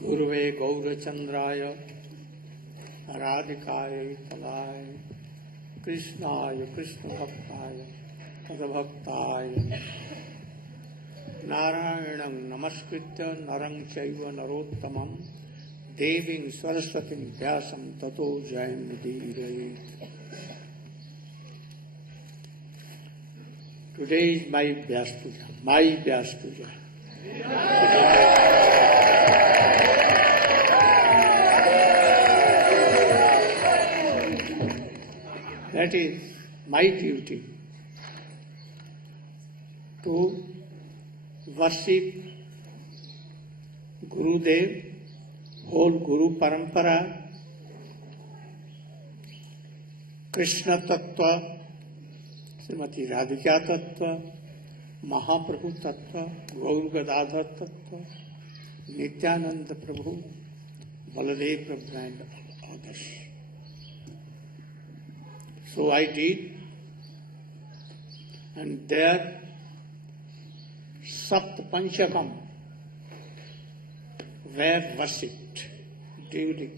Gurve Gaurachandraya Radhikaya Talaya Krishnaya Krishna Bhaktaya Tadabhaktaya Narayanam Namaskritya Narang Chaiva Narottamam Deving Saraswatim Vyasam Tato Jayamudirayi. Today is my Vyasa Puja. My Vyasa Puja. That is my duty to worship Gurudev, whole Guru Parampara, Krishna Tattva, Srimati Radhika Tattva, Mahaprabhu Tattva, Gaur Gadadhar Tattva, Nityananda Prabhu, Baladev Prabhu and others. So I did, and there Sapt Panchakam were worshipped daily.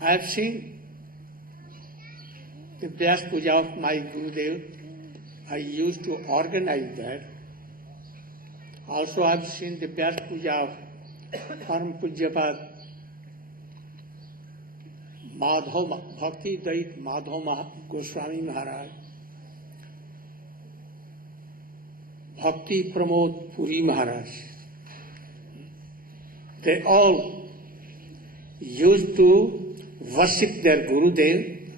I have seen the Vyasa Puja of my Gurudev. I used to organize that. Also I have seen the Vyasa Puja of Param Pujyapad Madhav Bhakti Dait Madhav Goswami Maharaj, Bhakti Pramod Puri Maharaj. They all used to worship their Gurudev,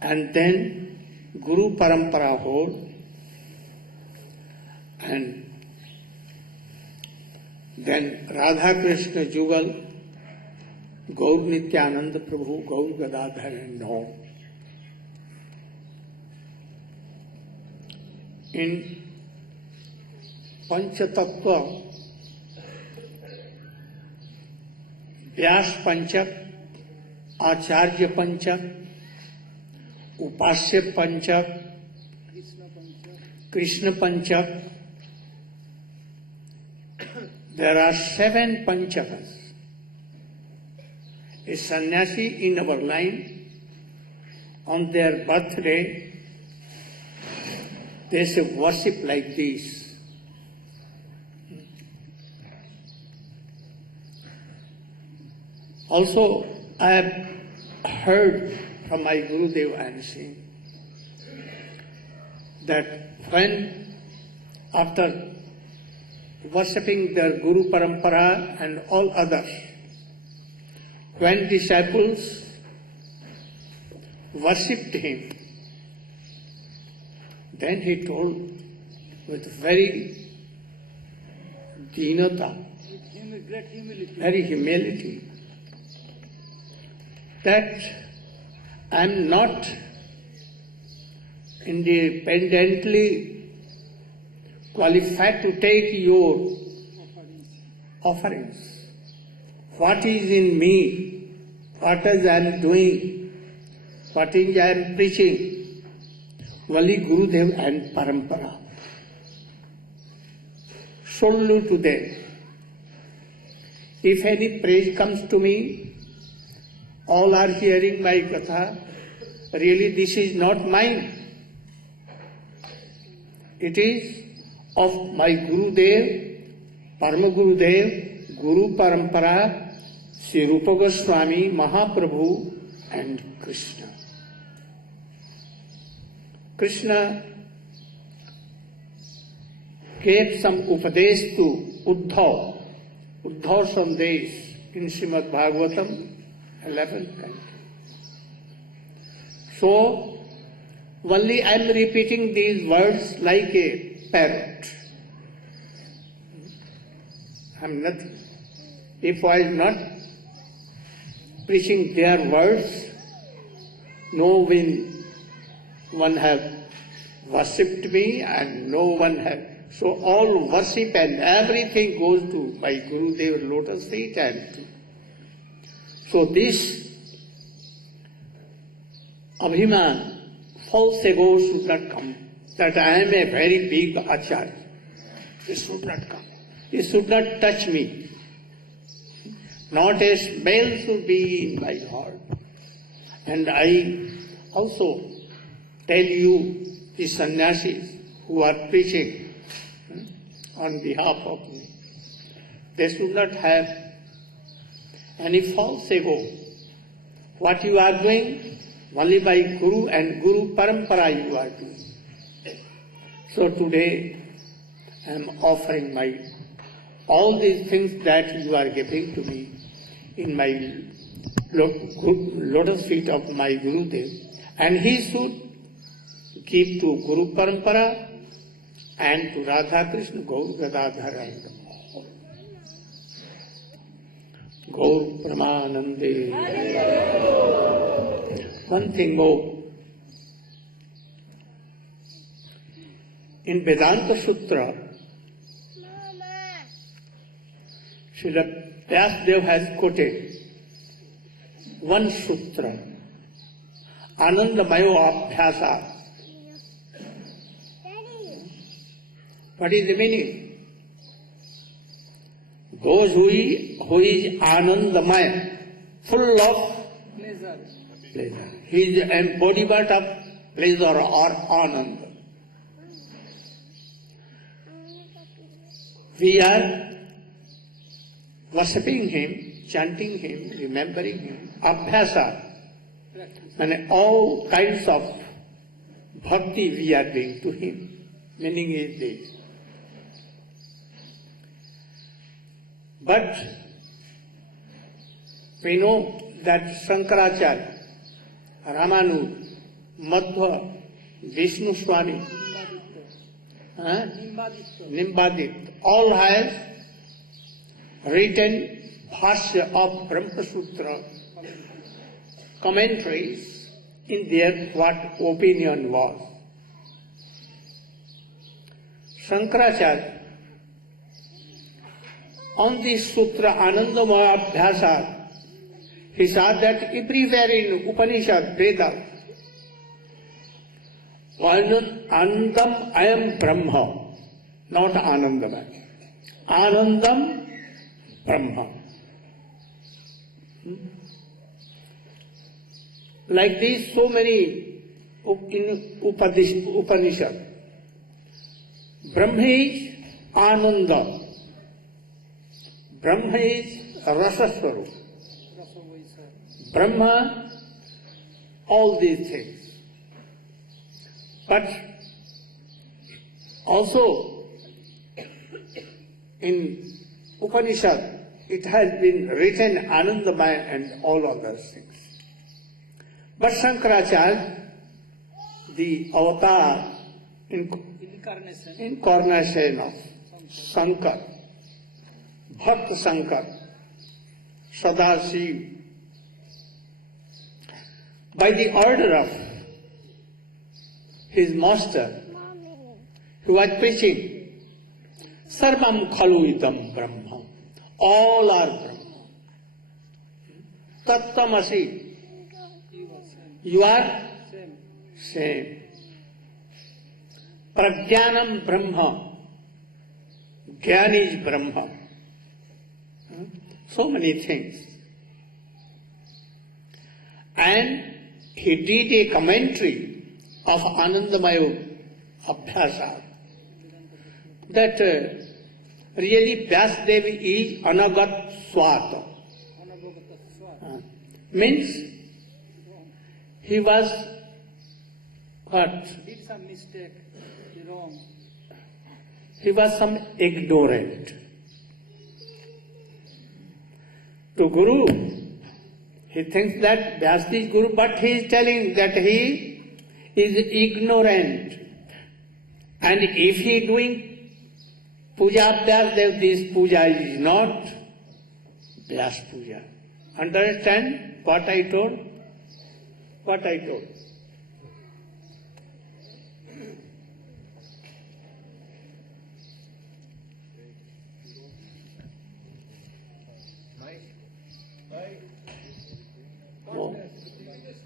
and then Guru Parampara hold, and then Radha Krishna Jugal, Gaur Nityananda Prabhu, Gaur Gadadhar and all. In Panchatattva, Vyas Panchak, Acharya Panchak, Upasya Panchak, Krishna Panchak. There are 7 Panchakas. A sannyasi in our line, on their birthday, they say worship like this. Also, I have heard from my Gurudev and seen that when, after worshipping their Guru Parampara and all others, when disciples worshipped him, then he told with very dinata, very humility, that I am not independently qualified to take your offerings. What is in me, what is I am doing, what is I am preaching, only Gurudev and Parampara. Solely to them. If any praise comes to me, all are hearing my katha, really this is not mine. It is of my Gurudev, Parama Gurudev, Guru Parampara, Sri Rupa Goswami, Mahaprabhu and Krishna. Krishna gave some upadesh to Uddhav, Uddhav Sandesh in Srimad Bhagavatam, 11th canto. So, only I am repeating these words like a parrot. I am nothing. If I am not preaching their words, no one have worshipped me and no one have. So all worship and everything goes to my Gurudev lotus feet, and so this Abhiman, false ego should not come that I am a very big acharya. He should not come. He should not touch me. Not a smell should be in my heart. And I also tell you, the sannyasis who are preaching on behalf of me, they should not have any false ego. What you are doing, only by Guru and Guru Parampara you are doing. So today I am offering all these things that you are giving to me in my lotus feet of my Gurudev, and he should give to Guru Parampara and to Radha Krishna, Gaur Gadadhar and all. Gaur Pramanande. One thing more. In Vedanta Sutra, Srila Vyasa has quoted one sutra, Anandamayo Abhyasa. What is the meaning? Those who is Anandamaya, full of pleasure. He is the embodiment of pleasure or Ananda. We are worshipping him, chanting him, remembering him, abhyasa, and all kinds of bhakti we are doing to him. Meaning is this. But we know that Shankaracharya, Ramanu, Madhva, Vishnu Swami, Nimbadit, all have written Bhashya of Brahma Sutra commentaries in their what opinion was. Shankaracharya on this sutra Anandamaya Abhyasa, he said that everywhere in Upanishad, Veda, Anandam I am Brahma, not Anandamaya. Anandam Brahma. Like this, so many in Upanishad. Brahma is Ananda. Brahma is Rasaswarup. Brahma, all these things. But also in Upanishad, it has been written Anandamaya and all other things. But Shankaracharya, the avatar, incarnation of Shankar, Bhakta Shankar, Sadasiv, by the order of his master, who was preaching, Sarvam Khalu Idam Brahma, all are Brahma. Tattamasi, you are same. Prajnanam Brahma, Gyan is Brahma. So many things. And he did a commentary of Anandamaya Abhyasa that really Vyasadeva is Anagat Swata. Means he was what? Did some mistake, wrong. He was some ignorant. To Guru, he thinks that Vyasa is Guru, but he is telling that he is ignorant. And if he is doing Puja of Vyasa, this Puja is not Vyasa Puja. Understand what I told? What I told. No.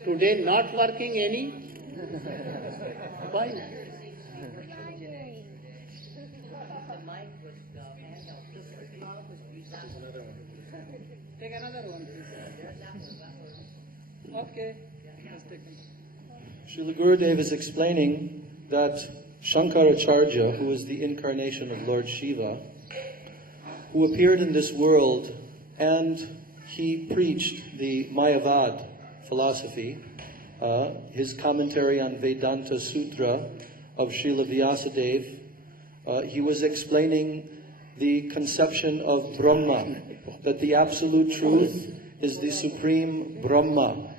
Today not working any? Why? Okay. Just taken. Srila Gurudeva is explaining that Shankaracharya, who is the incarnation of Lord Shiva, who appeared in this world and he preached the Mayavad philosophy, his commentary on Vedanta Sutra of Srila Vyasadeva. He was explaining the conception of Brahma, that the absolute truth is the supreme Brahma.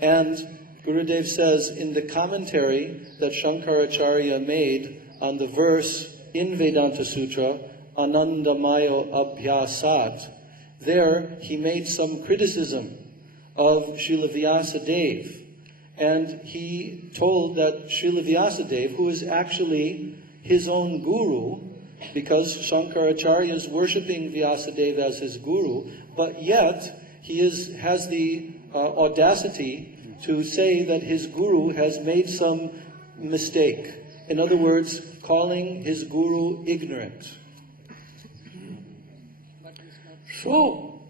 And Gurudev says in the commentary that Shankaracharya made on the verse in Vedanta Sutra, Anandamayo Abhyasat, there he made some criticism of Srila Vyasadeva. And he told that Srila Vyasadeva, who is actually his own guru, because Shankaracharya is worshipping Vyasadeva as his guru, but yet he has the audacity to say that his guru has made some mistake. In other words, calling his guru ignorant. So,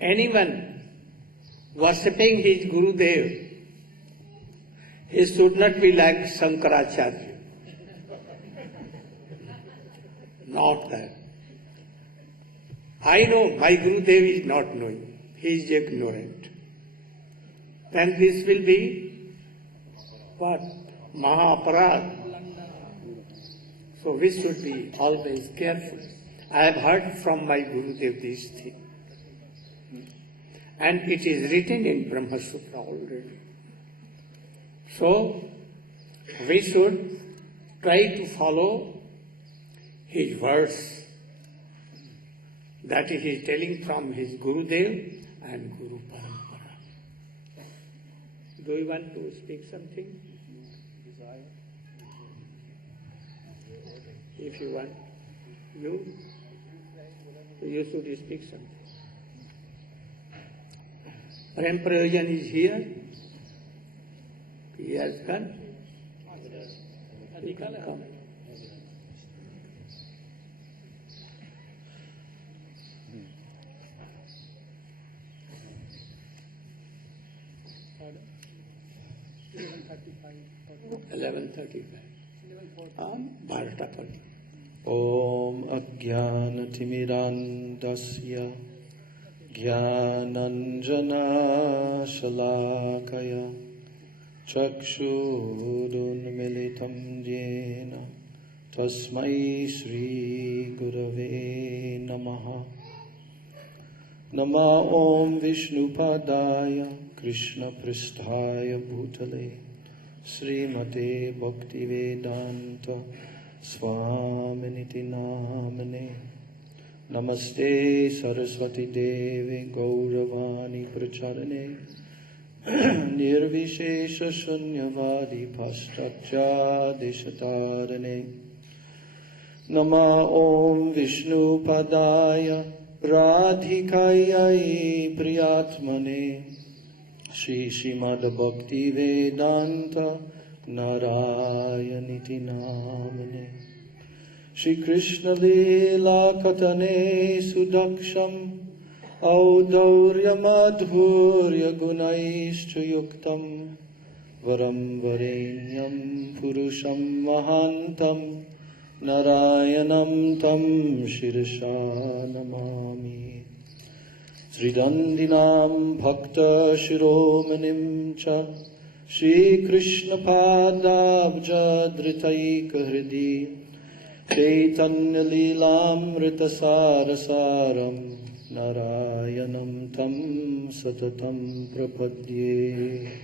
anyone worshipping his Gurudev, he should not be like Shankaracharya. Not that. I know my Gurudev is not knowing, he is ignorant. Then this will be what? Mahaparad. So we should be always careful. I have heard from my Gurudev this thing. And it is written in Brahma Sutra already. So we should try to follow his verse that he is telling from his Gurudev and Guru Parampara. Do you want to speak something? If you want, you should speak something. Prem Prayojan is here. He has come. He can come. Om Ajnanatimidandasya Jnananjana Shalakaya Chakshurunmilitam Jena Tasmai Shri Gurave Namaha. Nama Om Vishnupadaya Krishna Pristhaya Bhutale Srimate Bhaktivedanta Swaminiti Namane. Namaste Saraswati Devi Gauravani Pracharane Nirvishesha Shunyavadi Paschatya Deshatarane. Nama Om Vishnu Padaya Radhikayai Priyatmane Shri Srimad Bhakti Vedanta Narayaniti Namane. Shri Krishna Leela Katane Sudaksham Audaurya Madhurya Gunaishcha Yuktam Varam Varenyam Purusham Mahantam Narayanam Tam Shirsha Namami. Sridandinam Bhakta Shiromanim Cha Shri Krishna Padabja Dritaika Hridi Chaitanya Lilamrita Sarasaram Narayanam Tam Satatam Prapadye.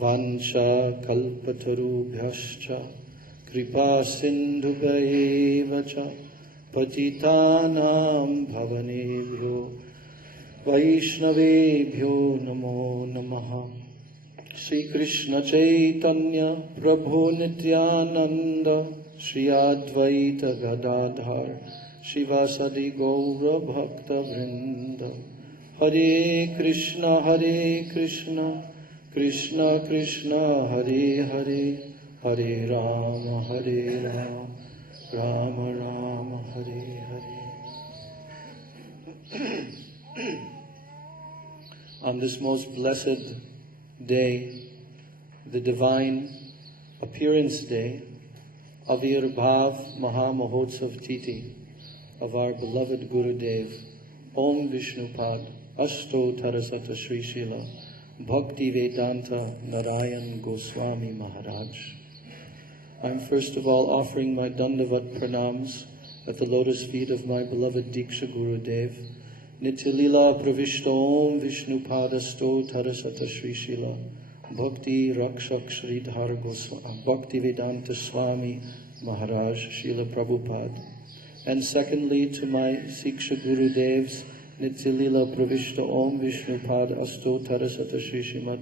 Vansha Kalpatarubhyascha Kripa Sindhubhaivacha Patitanam Bhavanebhyo Vaishnavebhyo Namo Namaha. Shri Krishna Chaitanya Prabhu Nityananda Shri Advaita Gadadhar Shivasadi Gaura Bhakta Vrinda. Hare Krishna Krishna Krishna Hare Hare Hare Rama Rama Rama Hare Hare. on this most blessed day, the divine appearance day, Avirbhav Maha Mahotsav Titi of our beloved Gurudev, Om Vishnupad, Ashto Tarasata Sri Srila, Bhakti Vedanta Narayan Goswami Maharaj. I'm first of all offering my Dandavat pranams at the lotus feet of my beloved Diksha Gurudev, Nitilila Pravishta Om Vishnupadasto Tarasata Sri Srila, Bhakti Rakshak Sridhar Goswami, Bhakti Vedanta Swami Maharaj, Srila Prabhupada. And secondly, to my Siksha Gurudevs, Nitilila Pravishta Om Vishnupad Asto Tarasata Sri Srimad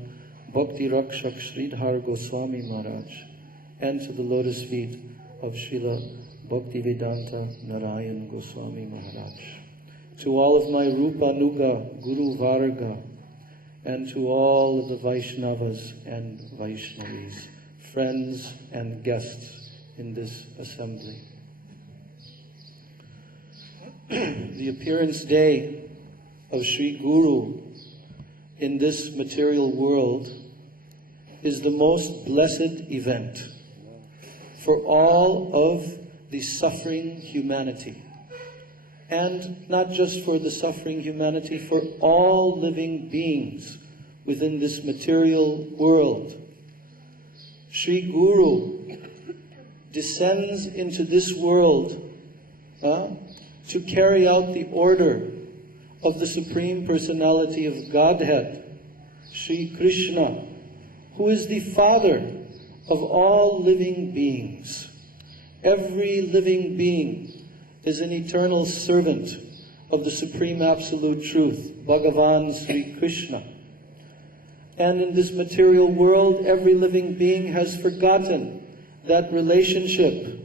Bhakti Rakshak Sridhar Goswami Maharaj, and to the lotus feet of Srila Bhakti Vedanta Narayan Goswami Maharaj. To all of my Rupa Nuga Guru Varga, and to all of the Vaishnavas and Vaishnavis, friends and guests in this assembly. The appearance day of Sri Guru in this material world is the most blessed event for all of the suffering humanity. And not just for the suffering humanity, for all living beings within this material world. Sri Guru descends into this world to carry out the order of the Supreme Personality of Godhead, Sri Krishna, who is the Father of all living beings. Every living being is an eternal servant of the Supreme Absolute Truth, Bhagavan Sri Krishna. And in this material world, every living being has forgotten that relationship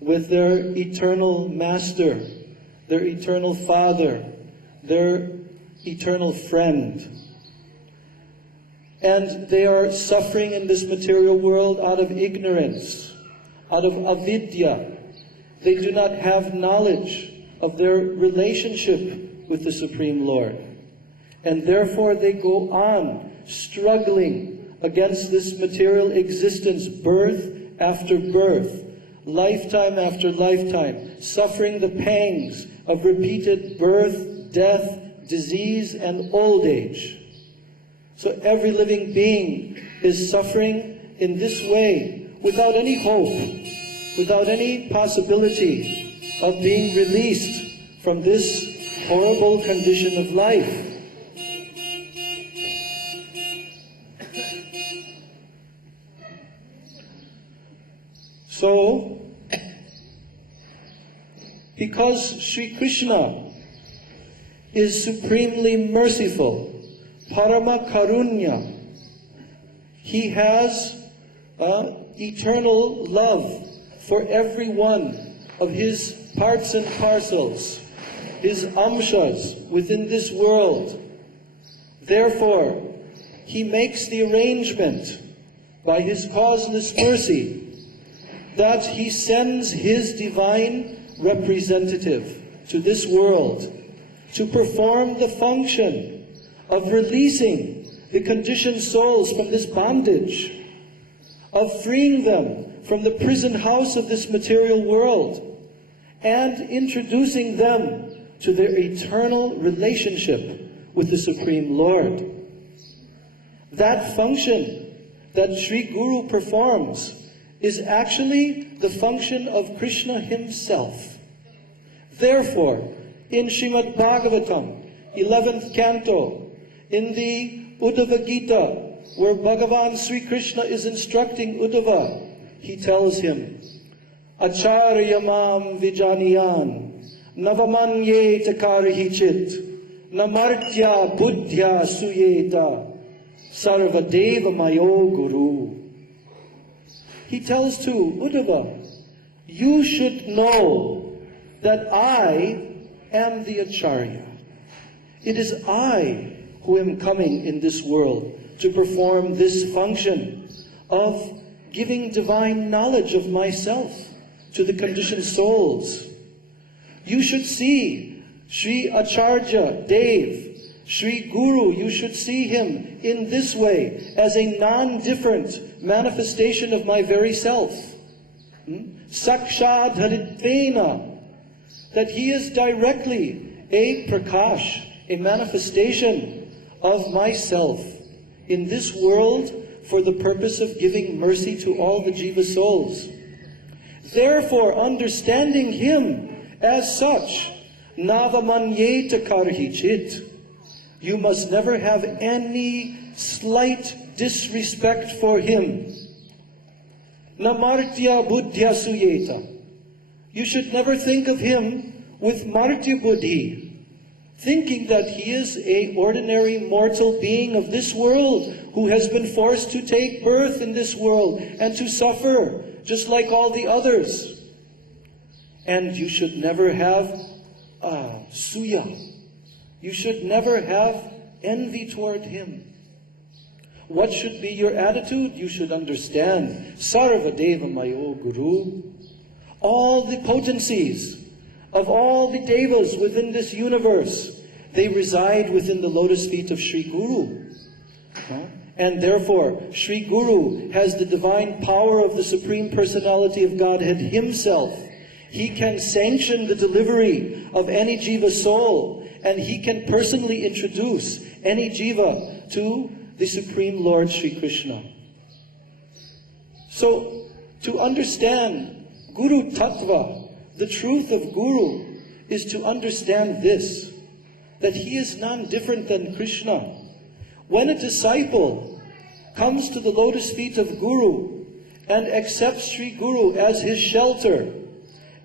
with their eternal Master, their eternal Father, their eternal friend. And they are suffering in this material world out of ignorance, out of avidya. They do not have knowledge of their relationship with the Supreme Lord. And therefore they go on struggling against this material existence, birth after birth, lifetime after lifetime, suffering the pangs of repeated birth, death, disease, and old age. So every living being is suffering in this way without any hope, without any possibility of being released from this horrible condition of life. So, because Sri Krishna is supremely merciful, Parama Karunya, He has eternal love for every one of His parts and parcels, His amshas within this world. Therefore, He makes the arrangement by His causeless mercy that He sends His divine representative to this world to perform the function of releasing the conditioned souls from this bondage, of freeing them from the prison house of this material world, and introducing them to their eternal relationship with the Supreme Lord. That function that Sri Guru performs is actually the function of Krishna Himself. Therefore, in Srimad Bhagavatam, 11th canto, in the Uddhava Gita, where Bhagavan Sri Krishna is instructing Uddhava, he tells him, Acharya mam vijaniyan, navamanye takarihi chit, namartya buddhya suyeta, sarvadeva mayo guru. He tells to Uddhava, you should know that I am the Acharya. It is I who am coming in this world to perform this function of giving divine knowledge of myself to the conditioned souls. You should see Sri Acharya Dev, Sri Guru, you should see him in this way, as a non-different manifestation of my very self. Sakshad Haritvena, that he is directly a prakash, a manifestation of myself in this world for the purpose of giving mercy to all the jiva souls. Therefore, understanding him as such, navamanyeta karhi chit, you must never have any slight disrespect for him. Namartya buddhya suyeta, you should never think of him with martya buddhi, thinking that he is an ordinary mortal being of this world who has been forced to take birth in this world and to suffer just like all the others. And you should never have suya. You should never have envy toward him. What should be your attitude? You should understand, Sarvadeva Mayo Guru, all the potencies of all the devas within this universe, they reside within the lotus feet of Sri Guru. And therefore, Sri Guru has the divine power of the Supreme Personality of Godhead himself. He can sanction the delivery of any jiva soul, and he can personally introduce any jiva to the Supreme Lord Sri Krishna. So, to understand Guru Tattva, the truth of Guru, is to understand this, that he is none different than Krishna. When a disciple comes to the lotus feet of Guru and accepts Sri Guru as his shelter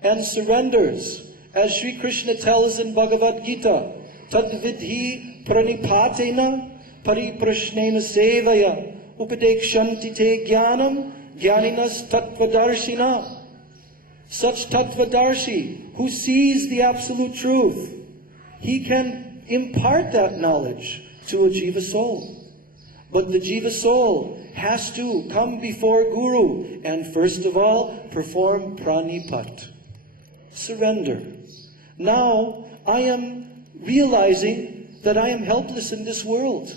and surrenders, as Sri Krishna tells in Bhagavad Gita, Tadvidhi pranipatena pariprashnena sevaya upadekshanti te jnanam jnaninas tattvadarshina. Such tattvadarshi who sees the absolute truth, he can impart that knowledge to a jiva soul. But the jiva soul has to come before Guru and first of all perform pranipat, surrender. Now I am realizing that I am helpless in this world,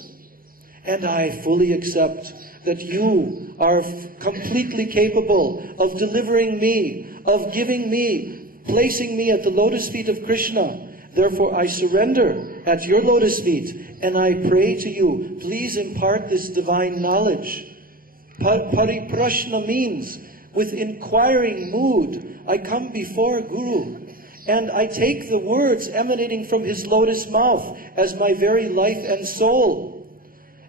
and I fully accept that you are completely capable of delivering me, of giving me, placing me at the lotus feet of Krishna. Therefore I surrender at your lotus feet, and I pray to you, please impart this divine knowledge. Pariprashna means, with inquiring mood, I come before Guru, and I take the words emanating from his lotus mouth as my very life and soul.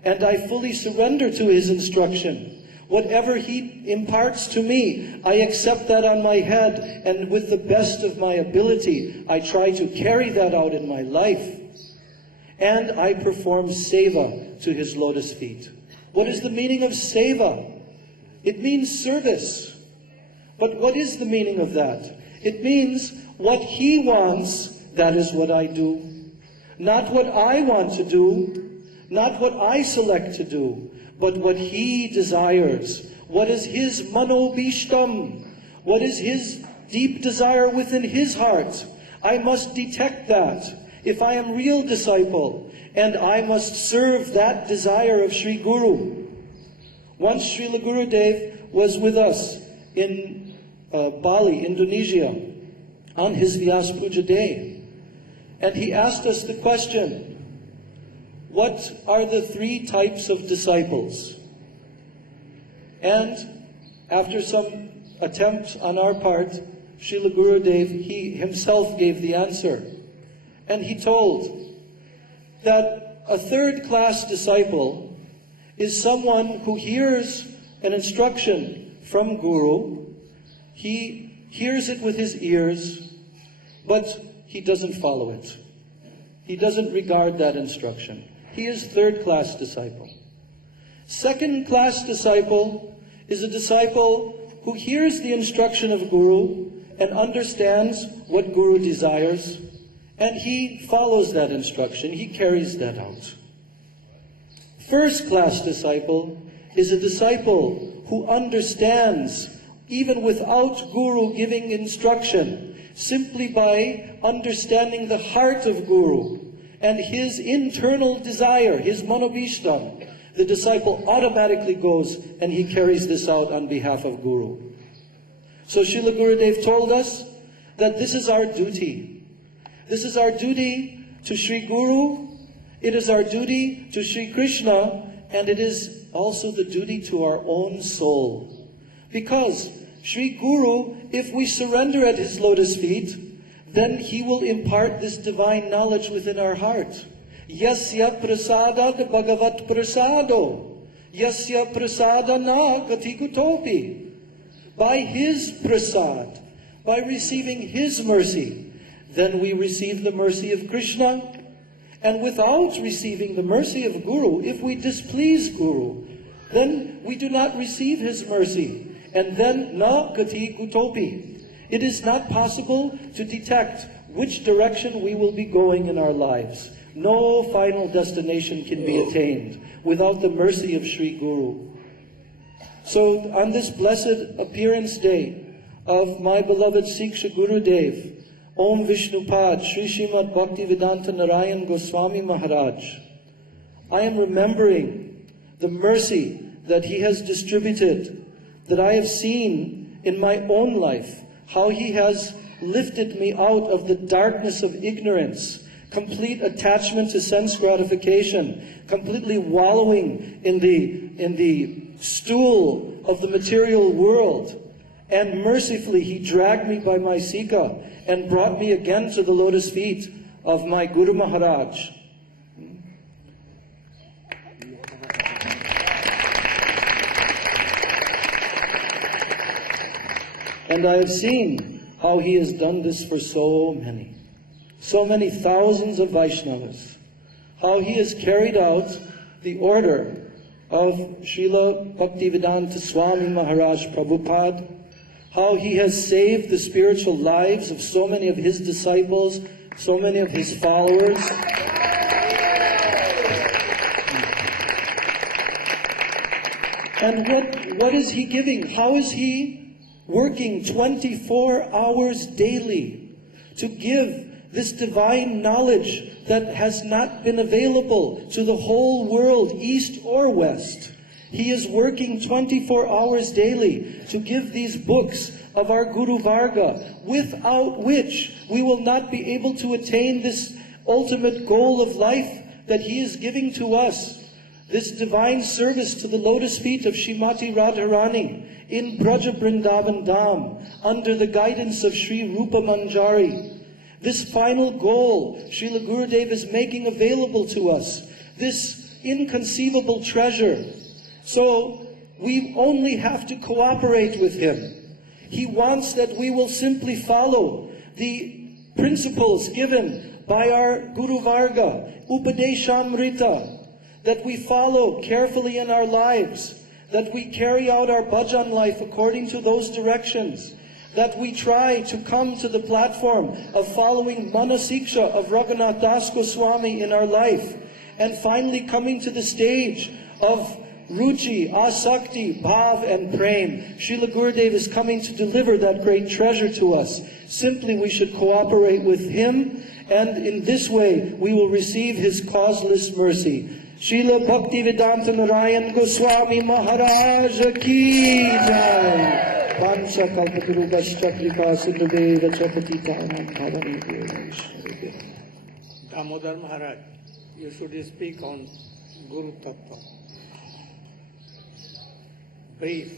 And I fully surrender to his instruction. Whatever he imparts to me, I accept that on my head, and with the best of my ability, I try to carry that out in my life. And I perform seva to his lotus feet. What is the meaning of seva? It means service. But what is the meaning of that? It means what he wants, that is what I do. Not what I want to do, not what I select to do, but what he desires. What is his manobishtam? What is his deep desire within his heart? I must detect that if I am real disciple, and I must serve that desire of Sri Guru. Once Srila Gurudeva was with us in Bali, Indonesia, on his Vyasa Puja day, and he asked us the question, what are the three types of disciples? And after some attempt on our part, Srila Gurudeva, he himself gave the answer. And he told that a third-class disciple is someone who hears an instruction from Guru. He hears it with his ears, but he doesn't follow it. He doesn't regard that instruction. He is third-class disciple. Second-class disciple is a disciple who hears the instruction of Guru and understands what Guru desires, and he follows that instruction. He carries that out. First-class disciple is a disciple who understands, even without Guru giving instruction, simply by understanding the heart of Guru and his internal desire, his manobishtam, the disciple automatically goes and he carries this out on behalf of Guru. So Srila Gurudev told us that this is our duty. This is our duty to Sri Guru, it is our duty to Sri Krishna, and it is also the duty to our own soul. Because Sri Guru, if we surrender at his lotus feet, then he will impart this divine knowledge within our heart. Yasya prasadad bhagavat prasado. Yasya prasada na gatikutopi. By his prasad, by receiving his mercy, then we receive the mercy of Krishna. And without receiving the mercy of Guru, if we displease Guru, then we do not receive his mercy. And then na gati gutopi. It is not possible to detect which direction we will be going in our lives. No final destination can be attained without the mercy of Sri Guru. So on this blessed appearance day of my beloved Siksha Gurudev, Om Vishnupad Sri Srimad Bhaktivedanta Narayan Goswami Maharaj, I am remembering the mercy that he has distributed, that I have seen in my own life, how he has lifted me out of the darkness of ignorance, complete attachment to sense gratification, completely wallowing in the stool of the material world. And mercifully he dragged me by my sika and brought me again to the lotus feet of my Guru Maharaj. And I have seen how he has done this for so many thousands of Vaishnavas. How he has carried out the order of Srila Bhaktivedanta Swami Maharaj Prabhupada. How he has saved the spiritual lives of so many of his disciples, so many of his followers. And what is he giving? How is he working 24 hours daily to give this divine knowledge that has not been available to the whole world, east or west? He is working 24 hours daily to give these books of our Guru Varga, without which we will not be able to attain this ultimate goal of life that he is giving to us. This divine service to the lotus feet of Srimati Radharani in Braja Vrindavan Dham, under the guidance of Sri Rupa Manjari. This final goal Srila Gurudeva is making available to us, this inconceivable treasure. So we only have to cooperate with him. He wants that we will simply follow the principles given by our Guru Varga, Upadeshamrita, that we follow carefully in our lives, that we carry out our bhajan life according to those directions, that we try to come to the platform of following Manasiksha of Raghunath Das Goswami in our life, and finally coming to the stage of Ruchi, Asakti, Bhav and Prem. Srila Gurudeva is coming to deliver that great treasure to us. Simply we should cooperate with him, and in this way we will receive his causeless mercy. Srila Bhaktivedanta Narayan Goswami Maharaj ki jai. Pancha kalpatarubhascha kripa sindhuveda chapatitanam bhavanebhyo. Damodar Maharaj, you should speak on Guru Tattva. Brief.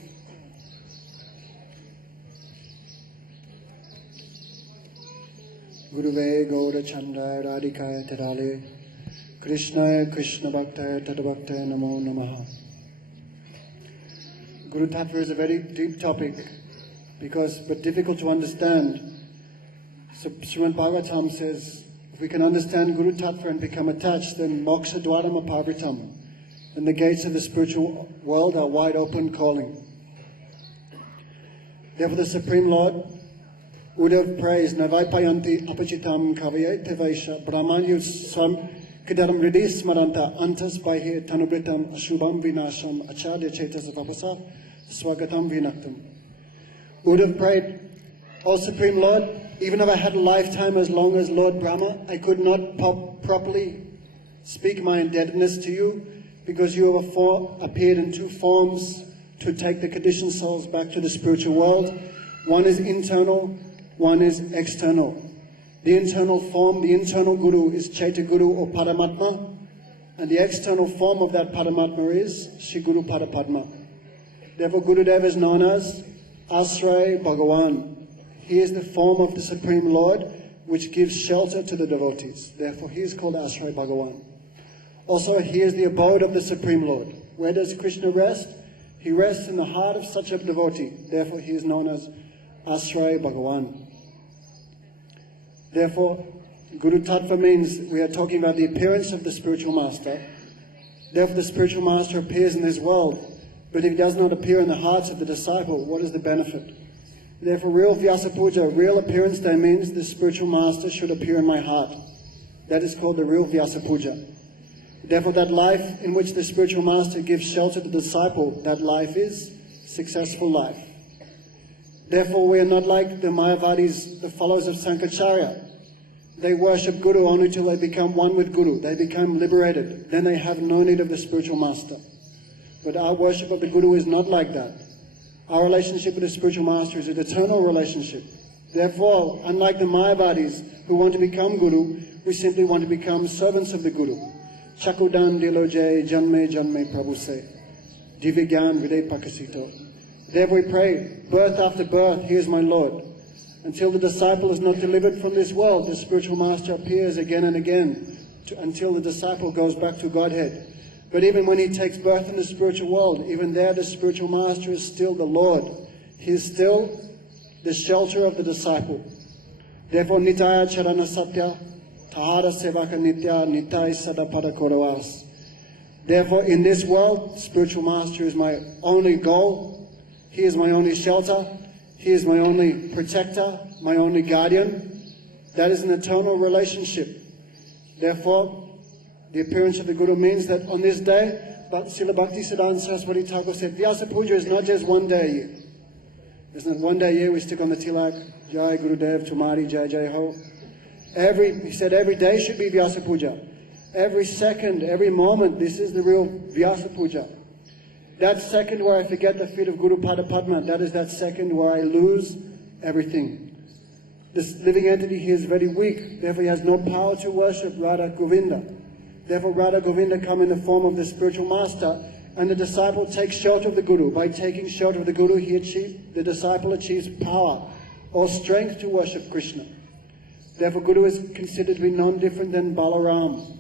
Guruve Gaura Chandaya Radhikaya Tadale Krishnaya Krishna Bhaktaya Tadabhaktaya Namo Namaha. Guru Tattva is a very deep topic but difficult to understand. So Srimad Bhagavatam says, if we can understand Guru Tattva and become attached, then moksha dwaram apavritam, and the gates of the spiritual world are wide open calling. Therefore the Supreme Lord would have praised Navaipayanti apachitam kavayete vaisha brahmanyu swam kidaram ridis smaranta antas bahe tanubritam ashubam vinasham acharya chetas vapasa swagatam vinaktam. Would have prayed O Supreme Lord, even if I had a lifetime as long as Lord Brahma, I could not properly speak my indebtedness to you, because you have appeared in two forms to take the conditioned souls back to the spiritual world. One is internal, one is external. The internal form, the internal Guru is Chaitya Guru or Paramatma, and the external form of that Paramatma is Shri Guru Padapadma. Therefore Gurudeva is known as Asray Bhagawan. He is the form of the Supreme Lord which gives shelter to the devotees. Therefore he is called Asray Bhagawan. Also he is the abode of the Supreme Lord. Where does Krishna rest? He rests in the heart of such a devotee. Therefore he is known as Asray Bhagawan. Therefore, Guru Tattva means we are talking about the appearance of the spiritual master. Therefore the spiritual master appears in this world, but if he does not appear in the hearts of the disciple, what is the benefit? Therefore real Vyasa Puja, real appearance day means the spiritual master should appear in my heart. That is called the real Vyasa Puja. Therefore that life in which the spiritual master gives shelter to the disciple, that life is successful life. Therefore we are not like the Mayavadis, the followers of Sankaracharya. They worship Guru only till they become one with Guru. They become liberated. Then they have no need of the spiritual master. But our worship of the Guru is not like that. Our relationship with the spiritual master is an eternal relationship. Therefore, unlike the Mayavadis who want to become Guru, we simply want to become servants of the Guru. Chakudan diloje janme janme prabhu se. Divigyan vide pakasito. Therefore we pray, birth after birth, he is my Lord. Until the disciple is not delivered from this world, the spiritual master appears again and again, until the disciple goes back to Godhead. But even when he takes birth in the spiritual world, even there the spiritual master is still the Lord. He is still the shelter of the disciple. Therefore, Nitaya Charana Satya, Tahara Sevaka Nitya, Nitai Sadapada Koravas. Therefore, in this world, spiritual master is my only goal. He is my only shelter. He is my only protector, my only guardian. That is an eternal relationship. Therefore, the appearance of the Guru means that on this day, Srila Bhaktisiddhanta Saraswati Thakur said, Vyasa Puja is not just one day a year. It's not one day a year we stick on the tilak, Jai Gurudev, Tumari, Jai Jai Ho. He said every day should be Vyasa Puja. Every second, every moment, this is the real Vyasa Puja. That second where I forget the feet of Guru Pada Padma, that is that second where I lose everything. This living entity here is very weak, therefore he has no power to worship Radha Govinda. Therefore Radha Govinda come in the form of the spiritual master, and the disciple takes shelter of the Guru. By taking shelter of the Guru, the disciple achieves power or strength to worship Krishna. Therefore Guru is considered to be non-different than Balaram.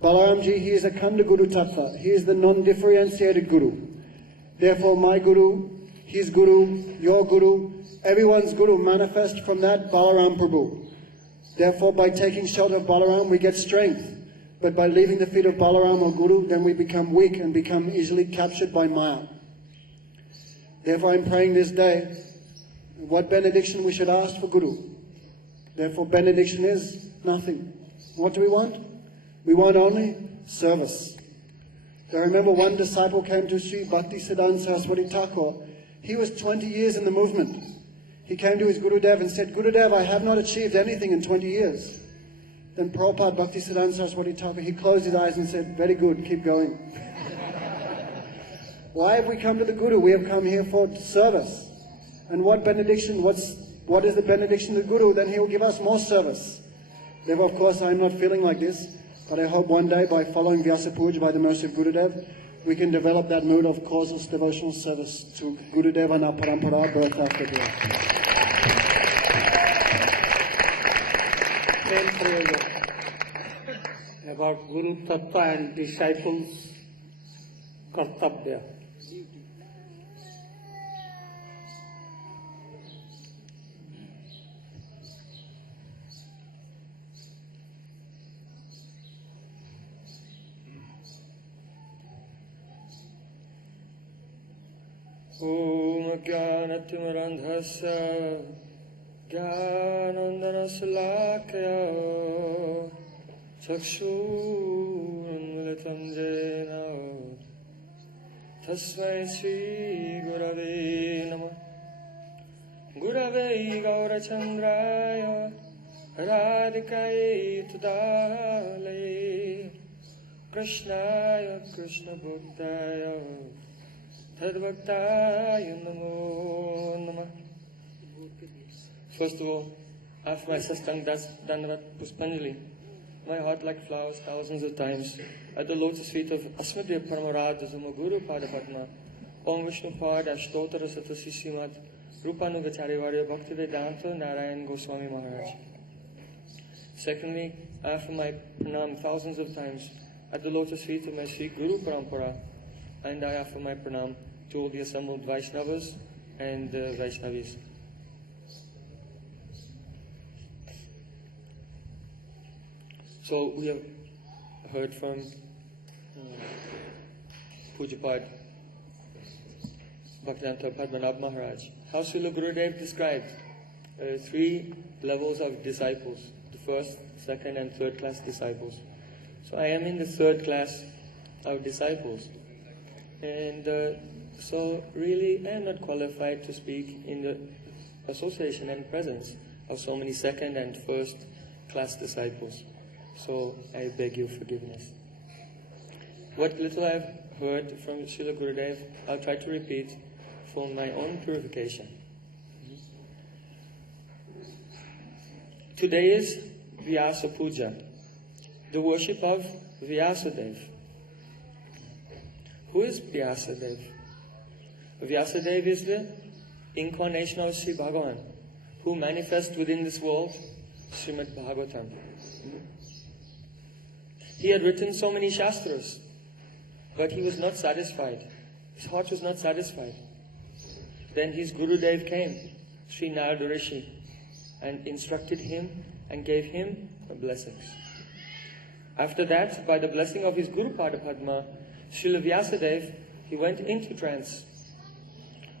Balaramji, he is a Khanda Guru Tattva. He is the non-differentiated Guru. Therefore my Guru, his Guru, your Guru, everyone's Guru manifest from that Balaram Prabhu. Therefore by taking shelter of Balaram we get strength. But by leaving the feet of Balaram or Guru, then we become weak and become easily captured by Maya. Therefore I'm praying this day, what benediction we should ask for Guru. Therefore benediction is nothing. What do we want? We want only service. I remember one disciple came to Sri Bhaktisiddhanta Saraswati Thakur. He was 20 years in the movement. He came to his Gurudev and said, Gurudev, I have not achieved anything in 20 years. Then Prabhupada Bhaktisiddhanta Saraswati Thakur, he closed his eyes and said, very good, keep going. Why have we come to the Guru? We have come here for service. And what benediction, what is the benediction of the Guru? Then he will give us more service. Therefore, of course, I'm not feeling like this. But I hope one day, by following Vyasa Puja, by the mercy of Gurudev, we can develop that mood of causeless devotional service to Gurudeva na Parampara, birth after birth. Same prayer about Guru Tattva and disciples' kartabya. Om Jnanatimirandhasya Jnanandanasalakaya Chakshurunmilitam Jena Tasmai Shri Gurave Namah. Gurave Gaurachandraya Radhikaye Tudalaye Krishnaya Krishna Bhaktaya Tadvaktaya Namo Namah. First of all, after my Sastang Dandavat Puspanjali, my heart like flowers thousands of times at the lotus feet of Asmadeva Paramarada Zuma Guru Pada Padma, Om Vishnu Pada Ashtotara Satasi Srimad Rupanugacharya Varya Bhakti Vedanta Narayan Goswami Maharaj. Secondly, I offer my pranam thousands of times at the lotus feet of my Sri Guru Parampara, and I offer my pranam to all the assembled Vaishnavas and Vaishnavis. So we have heard from Pujapad Bhaktivedanta Padmanabh Maharaj how Srila Gurudeva described 3 levels of disciples, the first, second and third class disciples. So I am in the third class of disciples, and so really I am not qualified to speak in the association and presence of so many second and first class disciples. So I beg your forgiveness. What little I've heard from Srila Gurudev, I'll try to repeat for my own purification. Today is Vyasa Puja, the worship of Vyasadeva. Who is Vyasadeva? Vyasadeva is the incarnation of Sri Bhagavan, who manifests within this world Srimad Bhagavatam. He had written so many Shastras, but he was not satisfied. His heart was not satisfied. Then his Gurudev came, Sri Narada Rishi, and instructed him and gave him blessings. After that, by the blessing of his Guru Pada Padma, Srila Vyasadeva, he went into trance.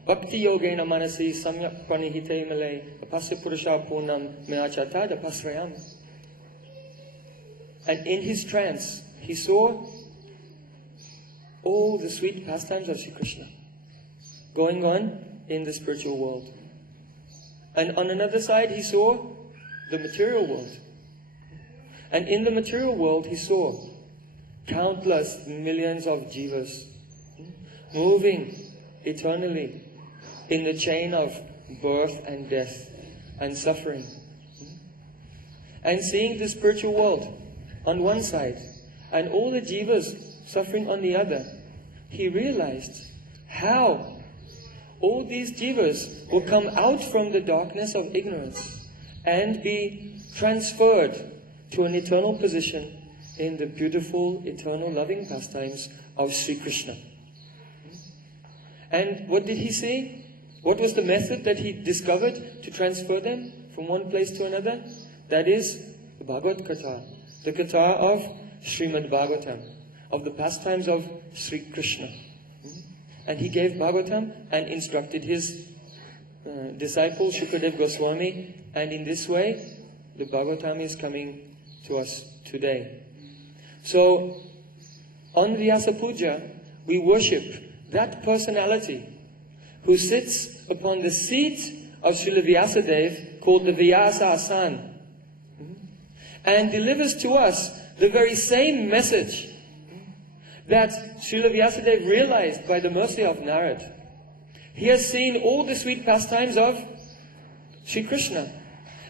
Bhakti yogena manasi samyak pranihite male apasya purusha punam meachata dapasrayam. And in his trance, he saw all the sweet pastimes of Sri Krishna going on in the spiritual world. And on another side, he saw the material world. And in the material world, he saw countless millions of jivas moving eternally in the chain of birth and death and suffering. And seeing the spiritual world on one side and all the jivas suffering on the other, he realized how all these jivas will come out from the darkness of ignorance and be transferred to an eternal position in the beautiful, eternal, loving pastimes of Sri Krishna. And what did he see? What was the method that he discovered to transfer them from one place to another? That is the Bhagavad Katha, the Katha of Srimad Bhagavatam, of the pastimes of Sri Krishna. And he gave Bhagavatam and instructed his disciple Shukadev Goswami, and in this way the Bhagavatam is coming to us today. So on Vyasa Puja we worship that personality who sits upon the seat of Srila Vyasadeva, called the Vyasa Asan, and delivers to us the very same message that Srila Vyasadeva realized by the mercy of Narad. He has seen all the sweet pastimes of Sri Krishna,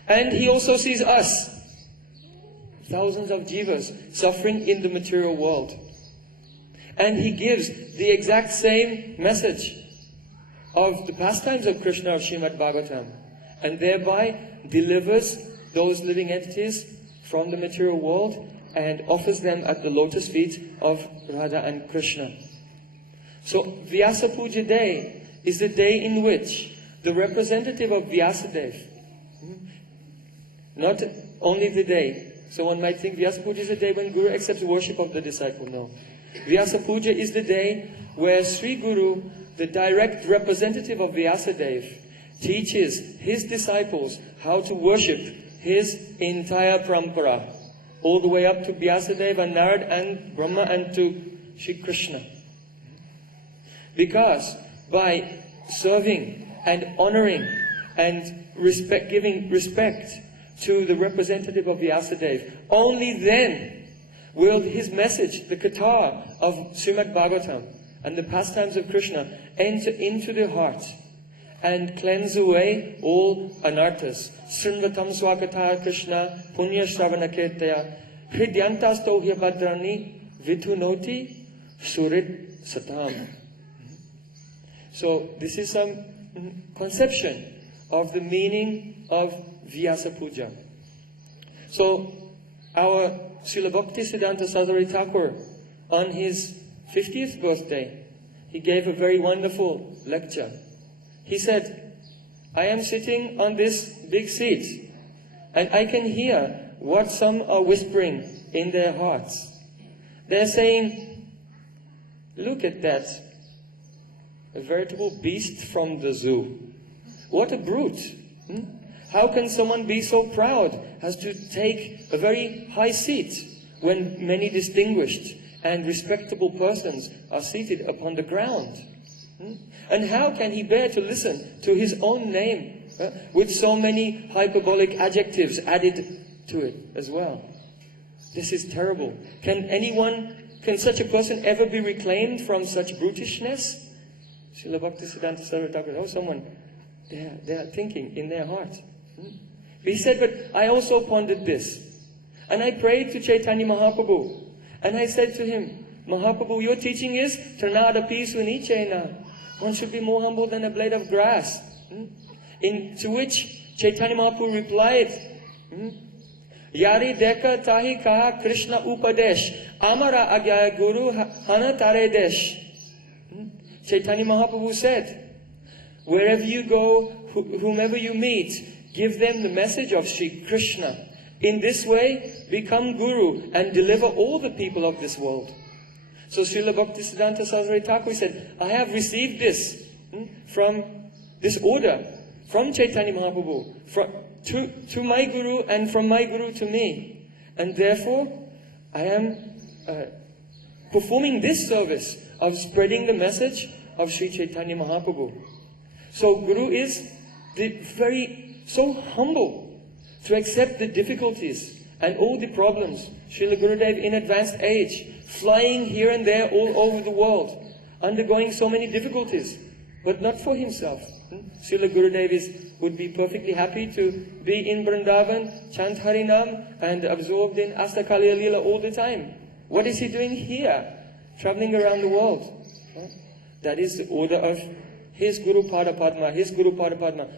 and he also sees us, thousands of jivas suffering in the material world. And he gives the exact same message of the pastimes of Krishna of Srimad Bhagavatam, and thereby delivers those living entities from the material world and offers them at the lotus feet of Radha and Krishna. So Vyasa Puja Day is the day in which the representative of Vyasadeva, not only the day, so one might think Vyasa Puja is the day when Guru accepts worship of the disciple. No. Vyasa Puja is the day where Sri Guru, the direct representative of Vyasadeva, teaches his disciples how to worship his entire parampara, all the way up to Vyasadeva and Narad and Brahma and to Sri Krishna. Because by serving and honoring and giving respect to the representative of Vyasadeva, only then will his message, the Katha of Srimad Bhagavatam and the pastimes of Krishna, enter into the heart and cleanse away all anarthas. Srinvatam swakatha Krishna punya shravana kirtaya hridyantasto hyabhadrani vidhunoti surit satam. So this is some conception of the meaning of Vyasa Puja. So our Srila Bhaktisiddhanta Saraswati Thakur, on his 50th birthday, he gave a very wonderful lecture. He said, I am sitting on this big seat and I can hear what some are whispering in their hearts. They're saying, look at that, a veritable beast from the zoo. What a brute. How can someone be so proud as to take a very high seat when many distinguished and respectable persons are seated upon the ground? And how can he bear to listen to his own name with so many hyperbolic adjectives added to it as well? This is terrible. Can such a person ever be reclaimed from such brutishness? Srila Bhaktisiddhanta Saraswati Thakur, oh, someone, they are thinking in their heart. He said, but I also pondered this. And I prayed to Chaitanya Mahaprabhu. And I said to him, Mahaprabhu, your teaching is Tranadapi Sunichena. One should be more humble than a blade of grass. To which Chaitanya Mahaprabhu replied, Yari deka tahi kaha Krishna upadesh, amara agya guru hana tare desh. Chaitanya Mahaprabhu said, wherever you go, whomever you meet, give them the message of Sri Krishna. In this way, become Guru and deliver all the people of this world. So Srila Bhaktisiddhanta Saraswati Thakur said, I have received this from this order from Chaitanya Mahaprabhu to my Guru and from my Guru to me. And therefore, I am performing this service of spreading the message of Sri Chaitanya Mahaprabhu. So Guru is so humble to accept the difficulties and all the problems. Srila Gurudeva in advanced age, flying here and there all over the world, undergoing so many difficulties, but not for himself. Srila Gurudeva would be perfectly happy to be in Vrindavan, chant Harinam, and absorbed in Astakaliya Leela all the time. What is he doing here, traveling around the world? That is the order of his Guru Pada Padma,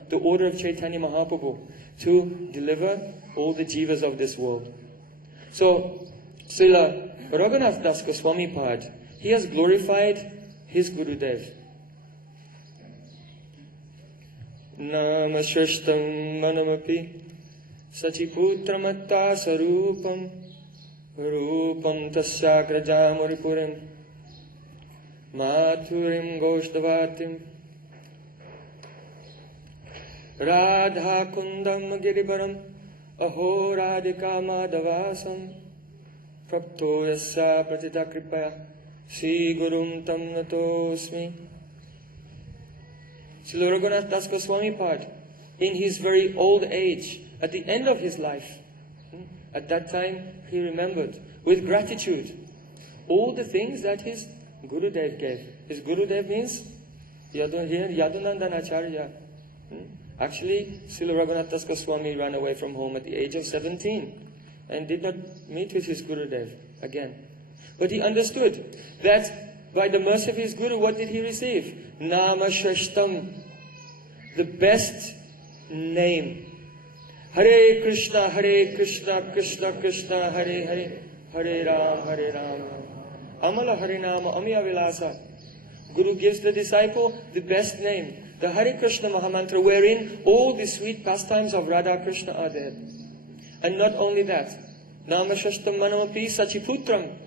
the order of Chaitanya Mahaprabhu, to deliver all the jivas of this world. So, Srila Raghunath Das Goswami Pad, he has glorified his Gurudev. Nama Shrishtam Manamapi Sachiputramata Sarupam Rupam Tasyagraja Muripurim Mathurim Goshtavatim Radha Kundam Giribaram Aho Radhika Madhavasam Prapto Yasya Pratita Kripaya Sri Gurum Tam Natosmi. Srila Raghunath Das Goswami Pad, in his very old age, at the end of his life, at that time he remembered with gratitude all the things that his Gurudev gave. His Gurudev means Yadunandan Acharya. Actually, Srila Raghunath Das Goswami ran away from home at the age of 17 and did not meet with his Gurudev again. But he understood that by the mercy of his Guru, what did he receive? Nama Shrishtam, the best name. Hare Krishna, Krishna Krishna, Hare Hare, Hare Ram. Amala Harinama Amiya Vilasa. Guru gives the disciple the best name, the Hare Krishna Mahamantra, wherein all the sweet pastimes of Radha Krishna are there. And not only that, Nama Shrishtam Manamapi Sachiputram.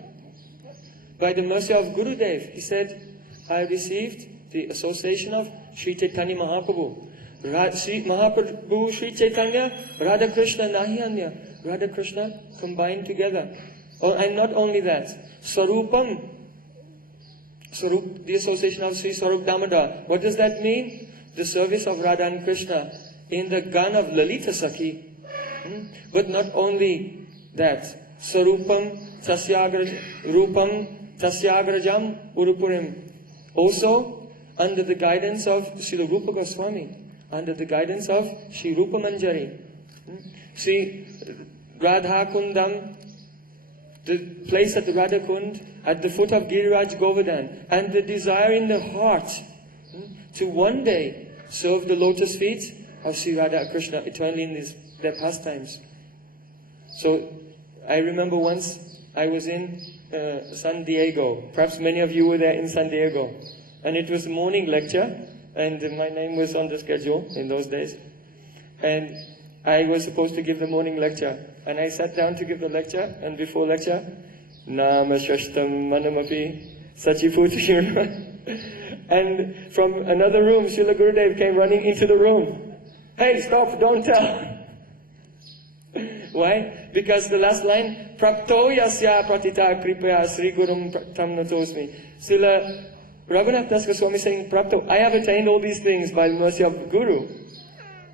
By the mercy of Gurudev, he said, I received the association of Sri Chaitanya Mahaprabhu. Mahaprabhu, Sri Chaitanya, Radha Krishna, Nahiyanya. Radha Krishna combined together. And not only that, Sarupam, the association of Sri Sarup Damodar. What does that mean? The service of Radha and Krishna in the gun of Lalita Sakhi. But not only that, Sarupam Rupam Tasyagrajam Urupurim. Also, under the guidance of Srila Rupa Goswami, under the guidance of Sri Rupa Manjari. See, Radha Kundam, the place at the Radha Kund, at the foot of Giriraj Govardhan, and the desire in the heart to one day serve the lotus feet of Sri Radha and Krishna eternally in their pastimes. So, I remember once I was in San Diego. Perhaps many of you were there in San Diego. And it was a morning lecture, and my name was on the schedule in those days. And I was supposed to give the morning lecture. And I sat down to give the lecture, and before lecture, Nama Shashtam Manamapi Sachiputi. And from another room, Srila Gurudev came running into the room. Hey, stop, don't tell. Why? Because the last line, Prapto Yasya Pratita Kripaya Sri Gurum Tam Natosmi. Srila Raghunath Das Goswami saying, Prapto, I have attained all these things by the mercy of Guru.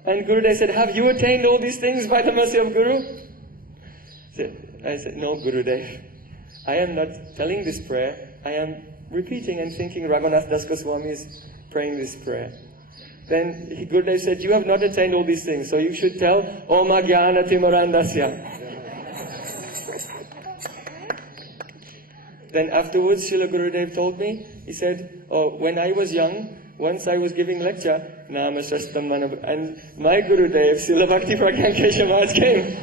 And Gurudev said, have you attained all these things by the mercy of Guru? I said, no, Gurudev. I am not telling this prayer. I am repeating and thinking Raghunath Das Goswami is praying this prayer. Then Gurudev said, you have not attained all these things, so you should tell Om Jnana Timorandasya. Then afterwards, Srila Gurudev told me, he said, oh, when I was young, once I was giving lecture, Nama Shastam Manav, and my Gurudev, Srila Bhakti Pragyan Keshav Maharaj came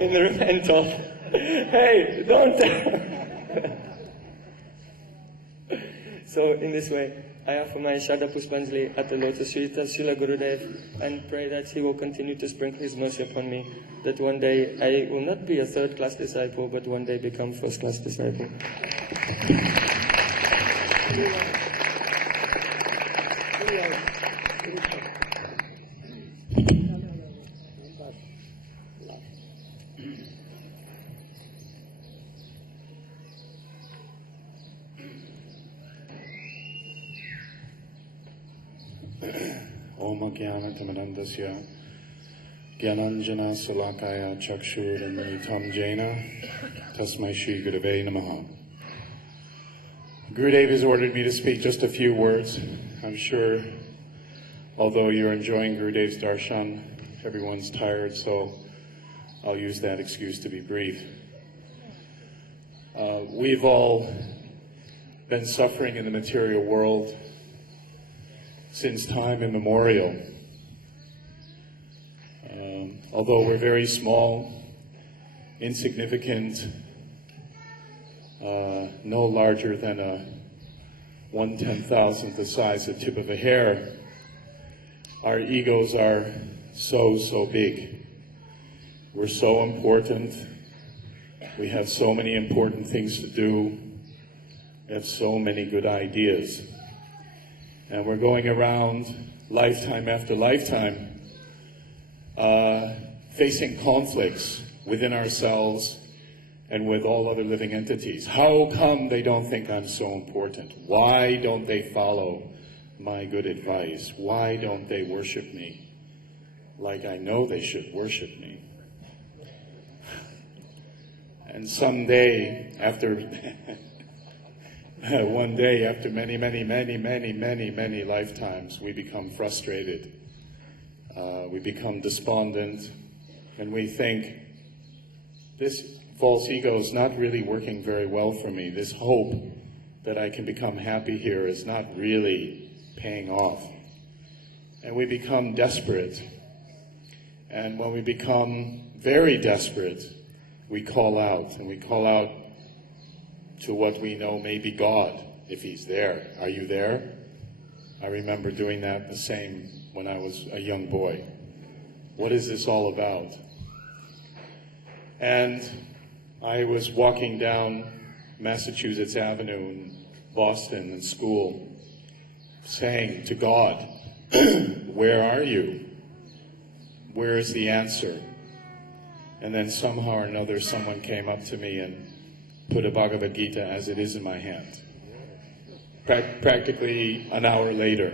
in the room and told, hey, don't tell. So in this way, I offer my Shraddha Pushpanjali at the lotus feet of Srila Gurudev and pray that he will continue to sprinkle his mercy upon me, that one day I will not be a third-class disciple, but one day become first-class disciple. Om Jnana Gyananjana Salakaya Chakshuranitam Jena Tasmai Shri Gurave Namaha. Gurudev has ordered me to speak just a few words. I'm sure, although you're enjoying Gurudev's darshan, everyone's tired, so I'll use that excuse to be brief. We've all been suffering in the material world since time immemorial. Although we're very small, insignificant, no larger than a 1/10,000th the size of the tip of a hair, our egos are so big. We're so important. We have so many important things to do. We have so many good ideas. And we're going around lifetime after lifetime facing conflicts within ourselves and with all other living entities. How come they don't think I'm so important? Why don't they follow my good advice? Why don't they worship me like I know they should worship me? And someday, after one day, after many lifetimes, we become frustrated. We become despondent, and we think, this false ego is not really working very well for me. This hope that I can become happy here is not really paying off. And we become desperate. And when we become very desperate, we call out, and we call out to what we know may be God, if He's there. Are you there? I remember doing that the same when I was a young boy. What is this all about? And I was walking down Massachusetts Avenue in Boston in school, saying to God, where are you? Where is the answer? And then somehow or another someone came up to me and put a Bhagavad Gita as it is in my hand. Practically an hour later.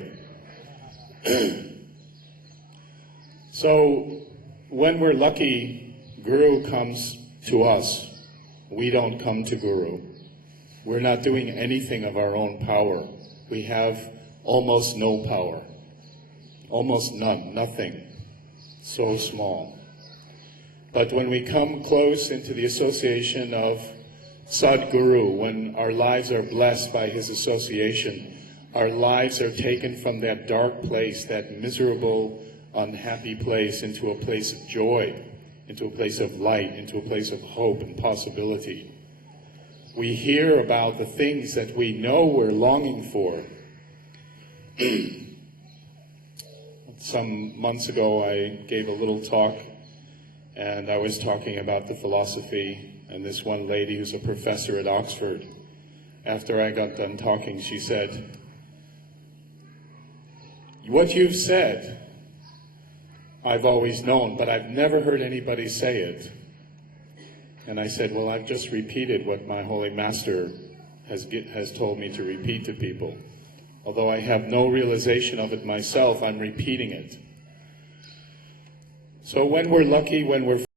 So when we're lucky, Guru comes to us. We don't come to Guru. We're not doing anything of our own power. We have almost no power. Almost none, nothing. So small. But when we come close into the association of Sadguru, when our lives are blessed by his association, our lives are taken from that dark place, that miserable, unhappy place, into a place of joy, into a place of light, into a place of hope and possibility. We hear about the things that we know we're longing for. Some months ago, I gave a little talk, and I was talking about the philosophy, and this one lady who's a professor at Oxford, after I got done talking, she said, "What you've said, I've always known, but I've never heard anybody say it." And I said, well, I've just repeated what my Holy Master has told me to repeat to people. Although I have no realization of it myself, I'm repeating it. So when we're lucky, when we're